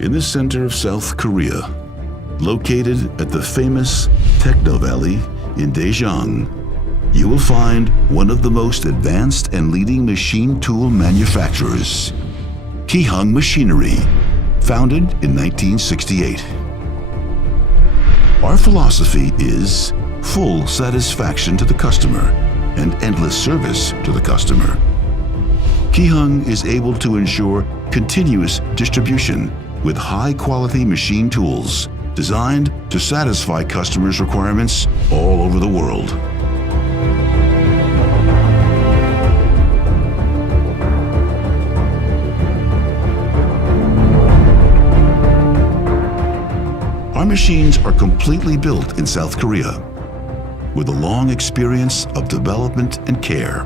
In the center of South Korea, located at the famous Techno Valley in Daejeon, you will find one of the most advanced and leading machine tool manufacturers, KIHEUNG Machinery, founded in 1968. Our philosophy is full satisfaction to the customer and endless service to the customer. KIHEUNG is able to ensure continuous distribution with high-quality machine tools designed to satisfy customers' requirements all over the world. Our machines are completely built in South Korea with a long experience of development and care.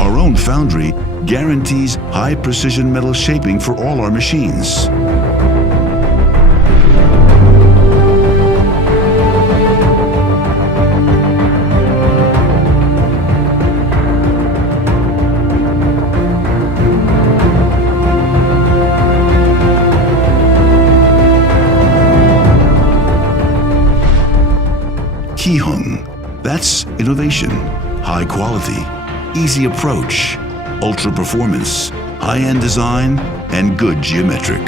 Our own foundry guarantees high-precision metal shaping for all our machines. KIHEUNG, that's innovation, high quality, easy approach, ultra performance, high-end design, and good geometric.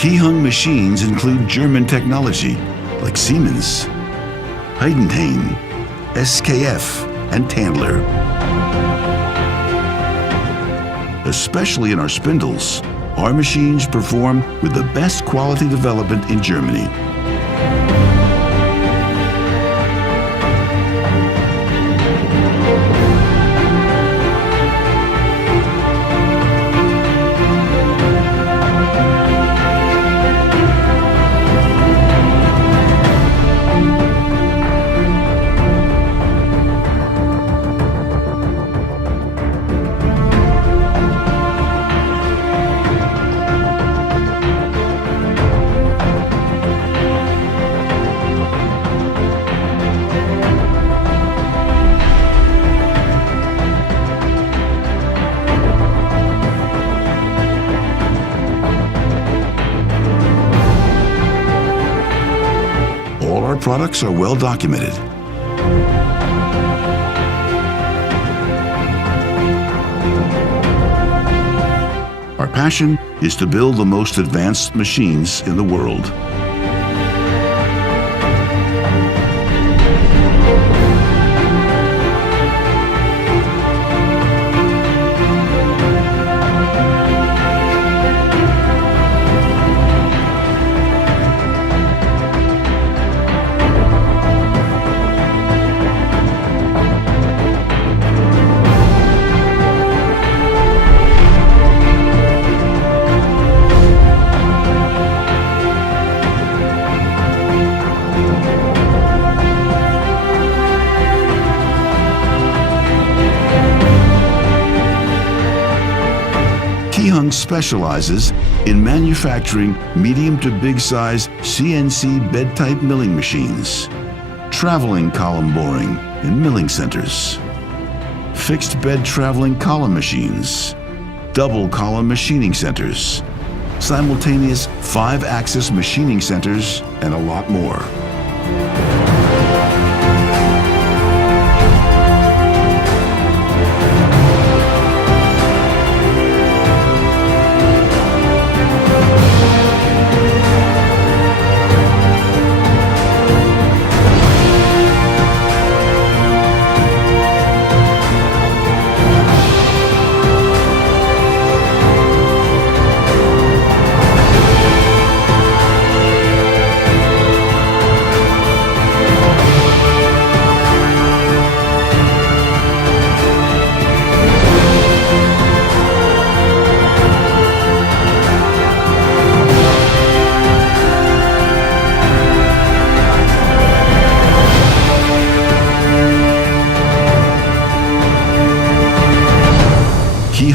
KIHEUNG machines include German technology like Siemens, Heidenhain, SKF, and Tandler. Especially in our spindles, our machines perform with the best quality development in Germany. All our products are well documented. Our passion is to build the most advanced machines in the world. KIHEUNG specializes in manufacturing medium to big size CNC bed type milling machines, traveling column boring in milling centers, fixed bed traveling column machines, double column machining centers, simultaneous 5-axis machining centers, and a lot more.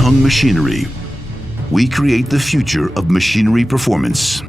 KIHEUNG Machinery. We create the future of machinery performance.